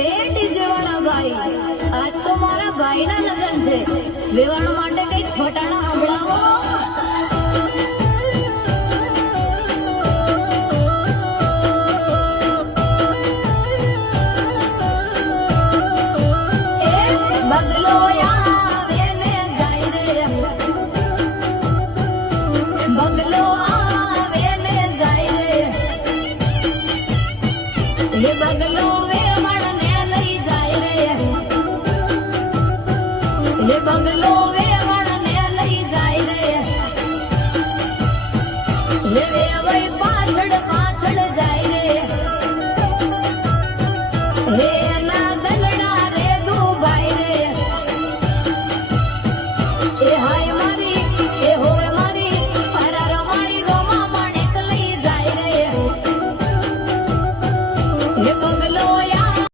એ DJ વાળા ભાઈ, આજ તો મારા ભાઈના લગ્ન છે, વેવાણ માટે કઈક ફટાણા સંભળાવો. બગલો આવે ને જાય રે, બગલો આવે ને જાય રે, એ બગલો વેવાણ ને લઈ જાય રે, એ બગલો વેવાણ ને લઈ જાય રે, એ વેવાઈ પાછળ પાછળ જાય રે, હે